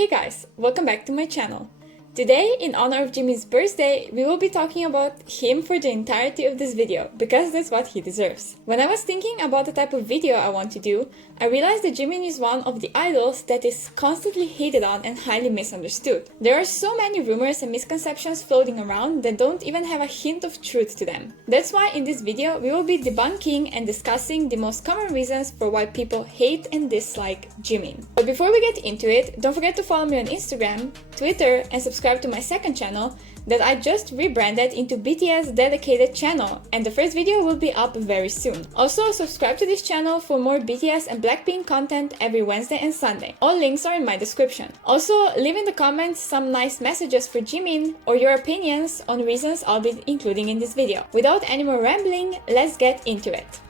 Hey guys, welcome back to my channel. Today, in honor of Jimin's birthday, we will be talking about him for the entirety of this video, because that's what he deserves. When I was thinking about the type of video I want to do, I realized that Jimin is one of the idols that is constantly hated on and highly misunderstood. There are so many rumors and misconceptions floating around that don't even have a hint of truth to them. That's why in this video, we will be debunking and discussing the most common reasons for why people hate and dislike Jimin. But before we get into it, don't forget to follow me on Instagram, Twitter, and subscribe to my second channel that I just rebranded into BTS dedicated channel, and the first video will be up very soon. Also, subscribe to this channel for more BTS and Blackpink content every Wednesday and Sunday. All links are in my description. Also, leave in the comments some nice messages for Jimin or your opinions on reasons I'll be including in this video. Without any more rambling, let's get into it.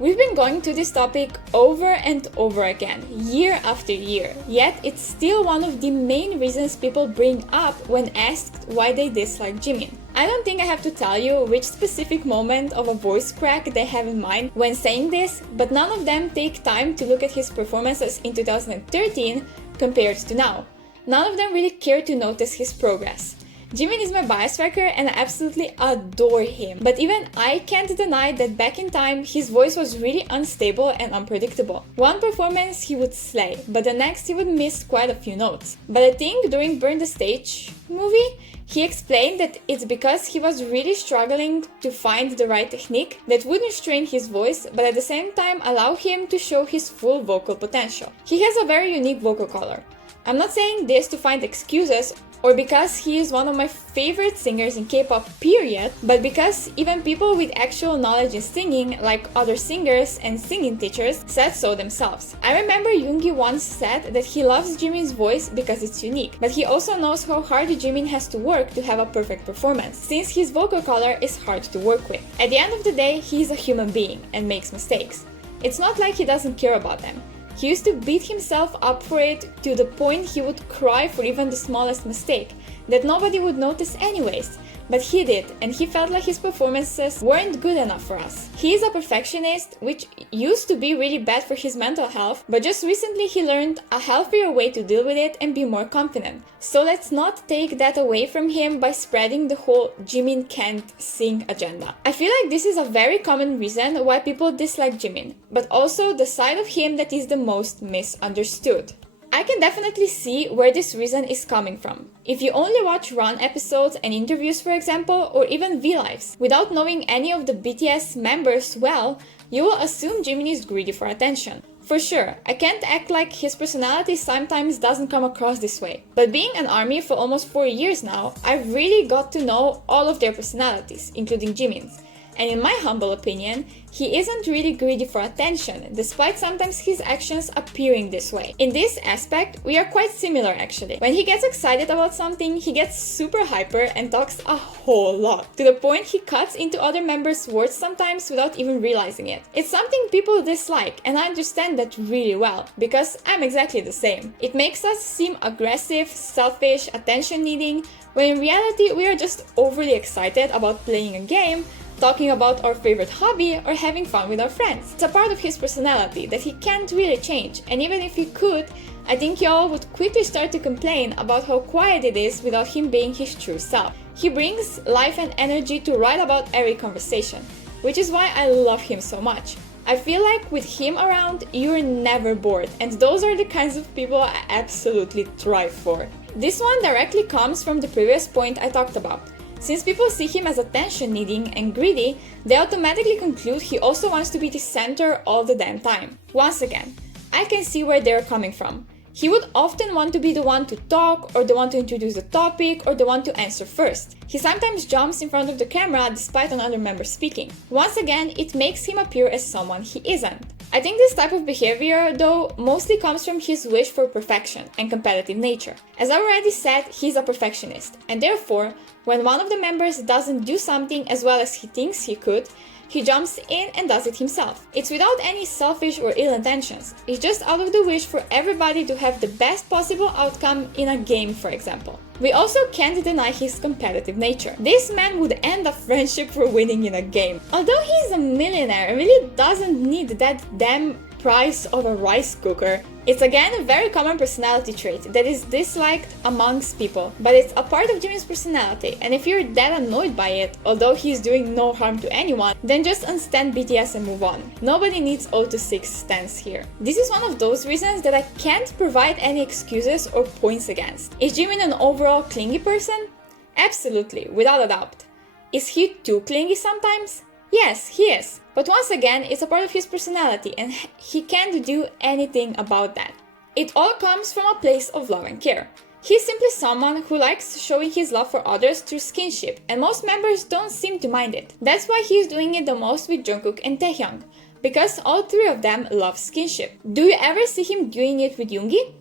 We've been going to this topic over and over again, year after year, yet it's still one of the main reasons people bring up when asked why they dislike Jimin. I don't think I have to tell you which specific moment of a voice crack they have in mind when saying this, but none of them take time to look at his performances in 2013 compared to now. None of them really care to notice his progress. Jimin is my bias wrecker and I absolutely adore him, but even I can't deny that back in time his voice was really unstable and unpredictable. One performance he would slay, but the next he would miss quite a few notes. But I think during Burn the Stage movie, he explained that it's because he was really struggling to find the right technique that wouldn't strain his voice, but at the same time allow him to show his full vocal potential. He has a very unique vocal color. I'm not saying this to find excuses or because he is one of my favorite singers in K-pop period, but because even people with actual knowledge in singing, like other singers and singing teachers, said so themselves. I remember Yoongi once said that he loves Jimin's voice because it's unique, but he also knows how hard Jimin has to work to have a perfect performance, since his vocal color is hard to work with. At the end of the day, he's a human being and makes mistakes. It's not like he doesn't care about them. He used to beat himself up for it to the point he would cry for even the smallest mistake, that nobody would notice anyways. But he did, and he felt like his performances weren't good enough for us. He is a perfectionist, which used to be really bad for his mental health, but just recently he learned a healthier way to deal with it and be more confident. So let's not take that away from him by spreading the whole Jimin can't sing agenda. I feel like this is a very common reason why people dislike Jimin, but also the side of him that is the most misunderstood. I can definitely see where this reason is coming from. If you only watch Run episodes and interviews, for example, or even V-Lives, without knowing any of the BTS members well, you will assume Jimin is greedy for attention. For sure, I can't act like his personality sometimes doesn't come across this way. But being an ARMY for almost 4 years now, I've really got to know all of their personalities, including Jimin's. And in my humble opinion, he isn't really greedy for attention, despite sometimes his actions appearing this way. In this aspect, we are quite similar actually. When he gets excited about something, he gets super hyper and talks a whole lot, to the point he cuts into other members' words sometimes without even realizing it. It's something people dislike, and I understand that really well, because I'm exactly the same. It makes us seem aggressive, selfish, attention-needing, when in reality we are just overly excited about playing a game, talking about our favorite hobby, or having fun with our friends. It's a part of his personality that he can't really change, and even if he could, I think y'all would quickly start to complain about how quiet it is without him being his true self. He brings life and energy to write about every conversation, which is why I love him so much. I feel like with him around, you're never bored, and those are the kinds of people I absolutely thrive for. This one directly comes from the previous point I talked about. Since people see him as attention-needing and greedy, they automatically conclude he also wants to be the center all the damn time. Once again, I can see where they're coming from. He would often want to be the one to talk, or the one to introduce the topic, or the one to answer first. He sometimes jumps in front of the camera despite another member speaking. Once again, it makes him appear as someone he isn't. I think this type of behavior, though, mostly comes from his wish for perfection and competitive nature. As I already said, he's a perfectionist, and therefore, when one of the members doesn't do something as well as he thinks he could, He jumps in and does it himself. It's without any selfish or ill intentions. It's just out of the wish for everybody to have the best possible outcome in a game, for example. We also can't deny his competitive nature. This man would end a friendship for winning in a game. Although he's a millionaire and really doesn't need that damn price of a rice cooker, it's again a very common personality trait that is disliked amongst people, but it's a part of Jimin's personality, and if you're that annoyed by it, although he's doing no harm to anyone, then just unstan BTS and move on. Nobody needs 0 to 6 stans here. This is one of those reasons that I can't provide any excuses or points against. Is Jimin an overall clingy person? Absolutely, without a doubt. Is he too clingy sometimes? Yes, he is. But once again, it's a part of his personality and he can't do anything about that. It all comes from a place of love and care. He's simply someone who likes showing his love for others through skinship, and most members don't seem to mind it. That's why he's doing it the most with Jungkook and Taehyung, because all three of them love skinship. Do you ever see him doing it with Yoongi?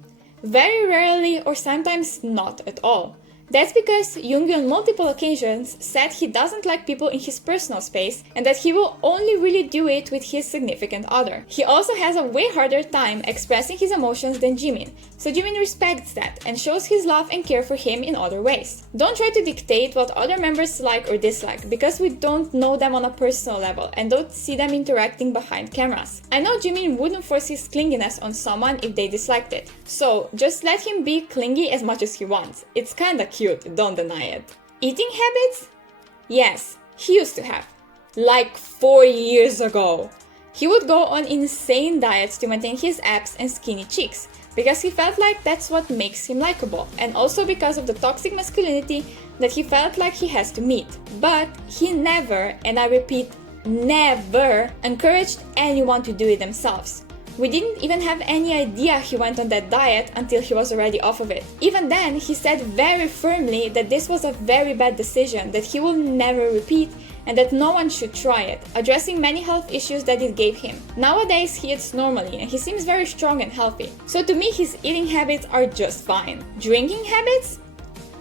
Very rarely, or sometimes not at all. That's because Yoongi on multiple occasions said he doesn't like people in his personal space and that he will only really do it with his significant other. He also has a way harder time expressing his emotions than Jimin, so Jimin respects that and shows his love and care for him in other ways. Don't try to dictate what other members like or dislike, because we don't know them on a personal level and don't see them interacting behind cameras. I know Jimin wouldn't force his clinginess on someone if they disliked it, so just let him be clingy as much as he wants. It's kinda cute, don't deny it. Eating habits? Yes, he used to have. Like 4 years ago. He would go on insane diets to maintain his abs and skinny cheeks, because he felt like that's what makes him likable, and also because of the toxic masculinity that he felt like he has to meet. But he never, and I repeat, never, encouraged anyone to do it themselves. We didn't even have any idea he went on that diet until he was already off of it. Even then, he said very firmly that this was a very bad decision that he will never repeat and that no one should try it, addressing many health issues that it gave him. Nowadays, he eats normally and he seems very strong and healthy. So to me, his eating habits are just fine. Drinking habits?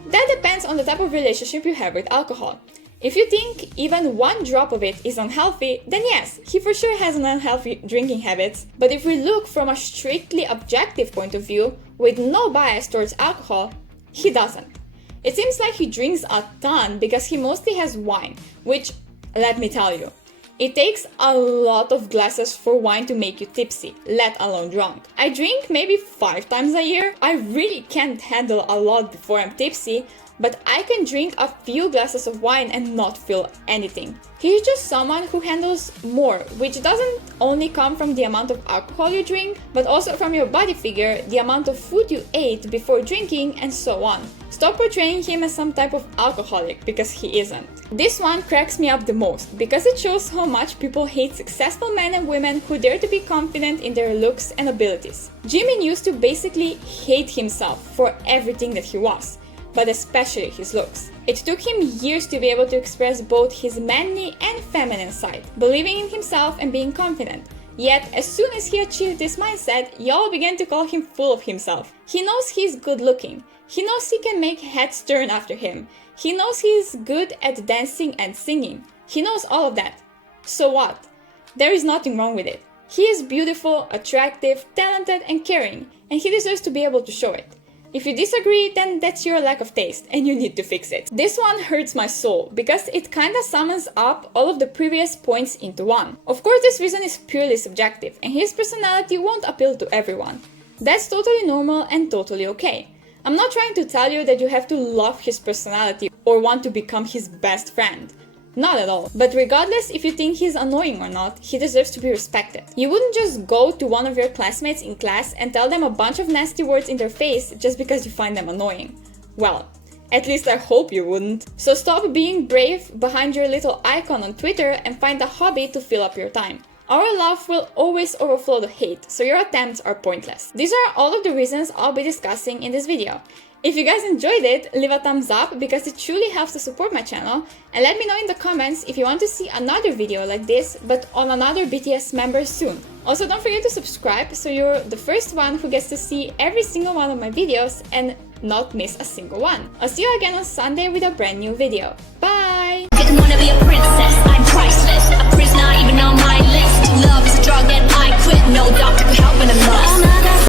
That depends on the type of relationship you have with alcohol. If you think even 1 drop of it is unhealthy, then yes, he for sure has an unhealthy drinking habits. But if we look from a strictly objective point of view, with no bias towards alcohol, he doesn't. It seems like he drinks a ton because he mostly has wine, which, let me tell you, it takes a lot of glasses for wine to make you tipsy, let alone drunk. I drink maybe 5 times a year. I really can't handle a lot before I'm tipsy, but I can drink a few glasses of wine and not feel anything. He's just someone who handles more, which doesn't only come from the amount of alcohol you drink, but also from your body figure, the amount of food you ate before drinking, and so on. Stop portraying him as some type of alcoholic, because he isn't. This one cracks me up the most, because it shows how much people hate successful men and women who dare to be confident in their looks and abilities. Jimin used to basically hate himself for everything that he was, but especially his looks. It took him years to be able to express both his manly and feminine side, believing in himself and being confident. Yet, as soon as he achieved this mindset, y'all began to call him full of himself. He knows he's good looking. He knows he can make heads turn after him. He knows he's good at dancing and singing. He knows all of that. So what? There is nothing wrong with it. He is beautiful, attractive, talented, and caring, and he deserves to be able to show it. If you disagree, then that's your lack of taste and you need to fix it. This one hurts my soul because it kinda summons up all of the previous points into one. Of course, this reason is purely subjective and his personality won't appeal to everyone. That's totally normal and totally okay. I'm not trying to tell you that you have to love his personality or want to become his best friend. Not at all. But regardless if you think he's annoying or not, he deserves to be respected. You wouldn't just go to one of your classmates in class and tell them a bunch of nasty words in their face just because you find them annoying. Well, at least I hope you wouldn't. So stop being brave behind your little icon on Twitter and find a hobby to fill up your time. Our love will always overflow the hate, so your attempts are pointless. These are all of the reasons I'll be discussing in this video. If you guys enjoyed it, leave a thumbs up because it truly helps to support my channel, and let me know in the comments if you want to see another video like this but on another BTS member soon. Also, don't forget to subscribe so you're the first one who gets to see every single one of my videos and not miss a single one. I'll see you again on Sunday with a brand new video. Bye! silence. Love is a drug and I quit. No doctor could help when I'm lost.